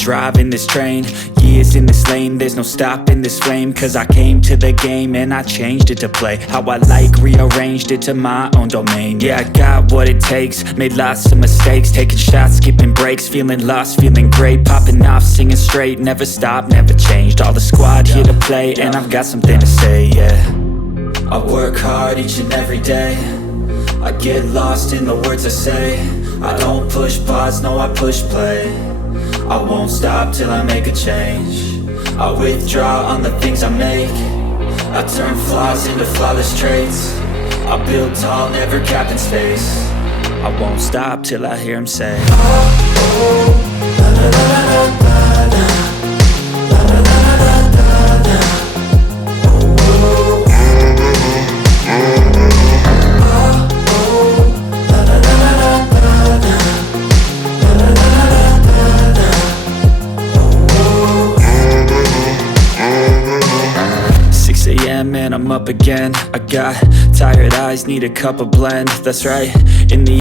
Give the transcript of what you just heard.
driving this train. Years in this lane, there's no stopping this flame. Cause I came to the game and I changed it to play how I like, rearranged it to my own domain. Yeah, I got what it takes, made lots of mistakes, taking shots, skipping breaks, feeling lost, feeling great, popping off, singing straight, never stopped, never changed. All the squad here to play, and I've got something to say, yeah. I work hard each and every day, I get lost in the words I say. I don't push pause, no, I push play. I won't stop till I make a change. I withdraw on the things I make. I turn flaws into flawless traits. I build tall, never capped in space. I won't stop till I hear him say, oh, oh, la la la la la la, la la la la la la, oh, oh, la la la la la la, la la la la la la, oh, oh. 6 a.m. and I'm up again. I got tired eyes, need a cup of blend. That's right, in the